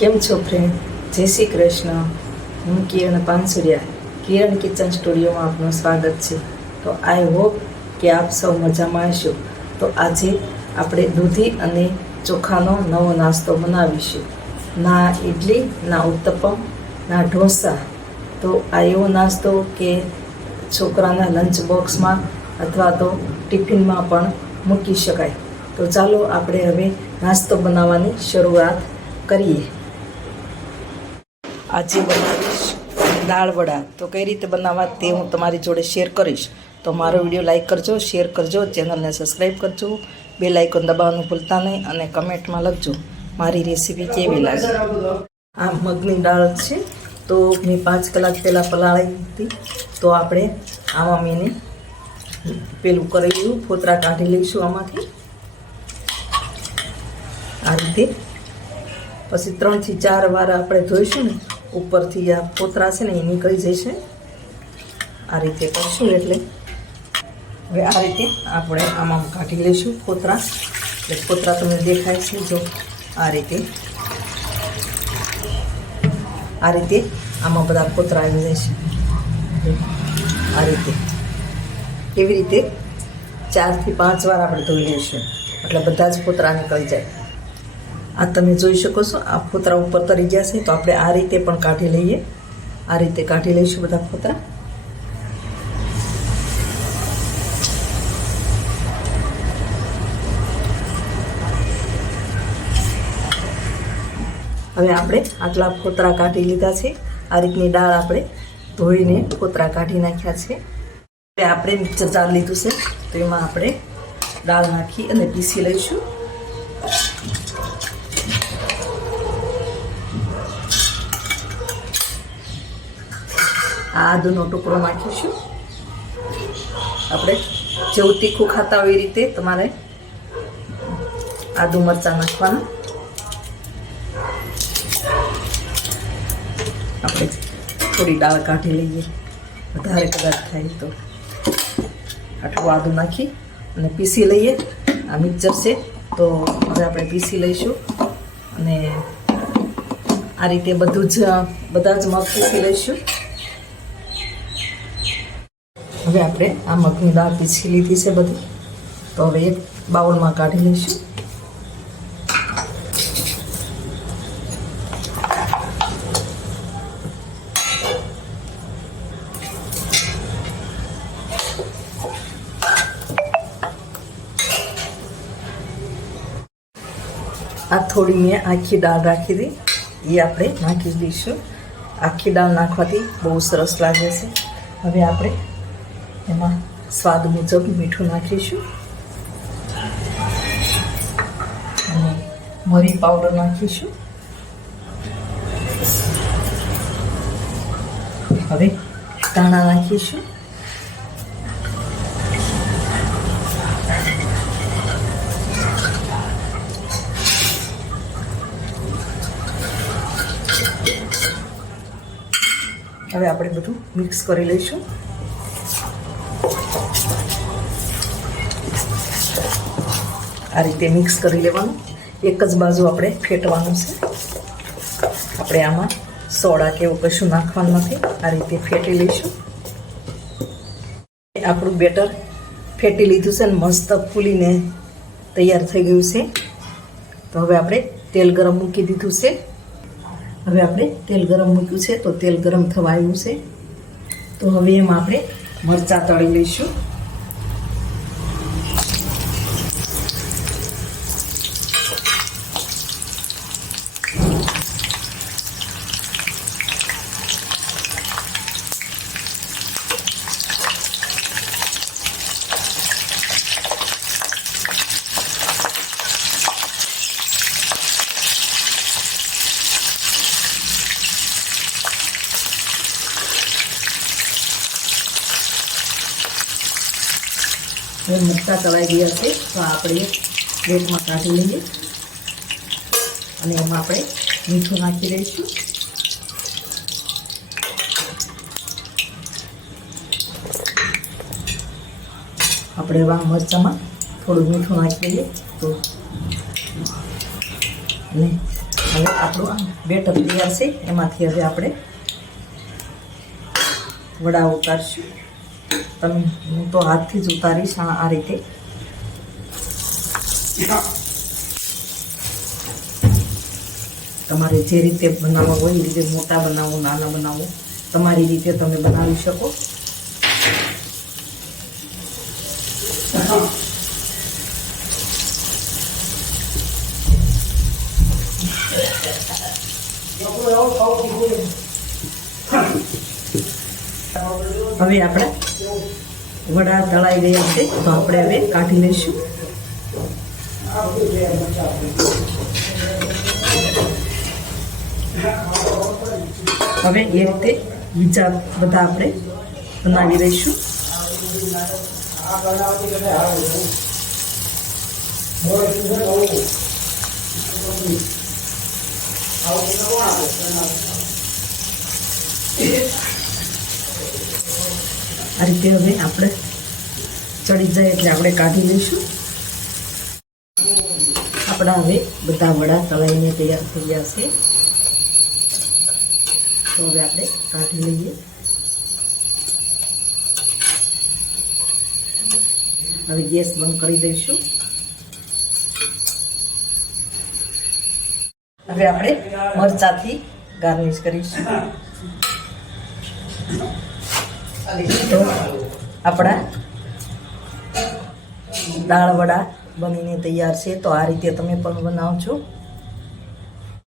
કેમ છો ફ્રેન્ડ જય શ્રી કૃષ્ણ. હું કિરણ પાનસુરિયા. કિરણ કિચન સ્ટુડિયોમાં આપનું સ્વાગત છે. તો આઈ હોપ કે આપ સૌ મજામાં હશો. તો આજે આપણે દૂધી અને ચોખાનો નવો નાસ્તો બનાવીશું. ના ઇડલી ના ઉત્તપમ, ના ઢોસા. તો આ એવો નાસ્તો કે છોકરાના લંચ બોક્સમાં અથવા તો ટિફિનમાં પણ મૂકી શકાય. તો ચાલો આપણે હવે નાસ્તો બનાવવાની શરૂઆત કરીએ. આજે બનાવીશ દાળ વડા. તો કઈ રીતે બનાવવા તે હું તમારી જોડે શેર કરીશ. તો મારો વીડિયો લાઇક કરજો શેર કરજો ચેનલને સબસ્ક્રાઈબ કરજો. બે લાઇકોન દબાવવાનું ભૂલતા નહીં અને કમેન્ટમાં લખજો, મારી રેસીપી કેવી લાગે? આ મગની દાળ છે. તો મેં પાંચ કલાક પહેલાં પલાળી હતી. તો આપણે આમાં મેં પેલું કરેલું ફોતરા કાઢી લઈશું આમાંથી. આ રીતે. પછી ત્રણથી ચાર વાર આપણે ધોઈશું ને ઉપરથી આ પોતરા છે ને એ નીકળી જશે. આ રીતે કરશું એટલે. હવે આ રીતે આપણે આમાં કાઢી લઈશું પોતરા. એટલે પોતરા તમને દેખાય છે જો આ રીતે. આ રીતે આમાં બધા પોતરા આવી જશે. આ રીતે. એવી રીતે ચારથી પાંચ વાર આપણે ધોઈ લઈશું. એટલે બધા જ પોતરા નીકળી જાય. આ તમે જોઈ શકો છો, આ ફોતરા ઉપર તરી ગયા છે, તો આપણે આ રીતે પણ કાઢી લઈએ. આ રીતે કાઢી લઈશું બધા ફોતરા. હવે આપણે આટલા ફોતરા કાઢી લીધા છે. આ રીતની દાળ આપણે ધોઈને ફોતરા કાઢી નાખ્યા છે. હવે આપણે મિક્સર જાર લીધું છે, તો એમાં આપણે દાળ નાખી અને પીસી લઈશું. આ આદુનો ટુકડો નાખીશું આપણે જેવું તીખું ખાતા હોય એ રીતે તમારે આદુ મરચાં નાખવાના. આપણે થોડી દાળ કાઢી લઈએ. વધારે કદાચ થાય તો. આટલું આદું નાખી અને પીસી લઈએ. આ મિક્સર છે, તો હવે આપણે પીસી લઈશું. અને આ રીતે બધું જ, બધા જ મગ પીસી લઈશું. હવે આપણે આ મગની દાળ પીછી લીધી છે બધી. તો હવે એક બાઉલમાં કાઢી લઈશું. આ થોડી મેં આખી દાળ રાખી હતી એ આપણે નાખી દઈશું. આખી દાળ નાખવાથી બહુ સરસ લાગે છે. હવે આપણે એમાં સ્વાદ મુજબ મીઠું નાખીશું. અને મરી પાવડર નાખીશું. હવે ધાણા નાખીશું. હવે આપણે બધું મિક્સ કરી લઈશું. આ રીતે મિક્સ કરી લેવાનું. એક જ બાજુ આપણે ફેટવાનું છે. આપણે આમાં સોડા કે એવું કશું નાખવાનું નથી. આ રીતે ફેટી લઈશું. આપણું બેટર ફેટી લીધું છે ને મસ્ત ફૂલીને તૈયાર થઈ ગયું છે. તો હવે આપણે તેલ ગરમ મૂકી દીધું છે. હવે આપણે તેલ ગરમ મૂક્યું છે તો તેલ ગરમ થવા આવ્યું છે. તો હવે એમાં આપણે મરચાં તળી લઈશું. હવે મરચાં તળાઈ ગયા છે, તો આપણે પ્લેટમાં કાઢી લઈએ. અને એમાં આપણે મીઠું નાખી દઈશું. આપણે એવા મરચામાં થોડું મીઠું નાખી દઈએ, તો. અને હવે આપણું બેટર તૈયાર છે, એમાંથી હવે આપણે વડા ઉતારશું તમે હું તો હાથથી જ ઉતારીશ આ આ રીતે. તમારે જે રીતે બનાવવા હોય એ રીતે મોટા બનાવો નાના બનાવો. તમારી રીતે તમે બનાવી શકો. હવે આપણે વડા તળાઈ ગયા છે, તો આપણે હવે કાઢી લઈશું. હવે એ રીતે બીજા બધા આપણે બનાવી દઈશું આ રીતે હવે આપણે ચડી જાય એટલે આપણે કાઢી લઈશું. આપણા હવે બધા વડા તળાઈને તૈયાર થઈ ગયા છે. તો હવે આપણે કાઢી લઈએ. હવે ગેસ બંધ કરી દઈશું. હવે આપણે મરચાથી ગાર્નિશ કરીશું. તો આપણા દાળ વડા બનીને તૈયાર છે. તો આ રીતે તમે પણ બનાવજો.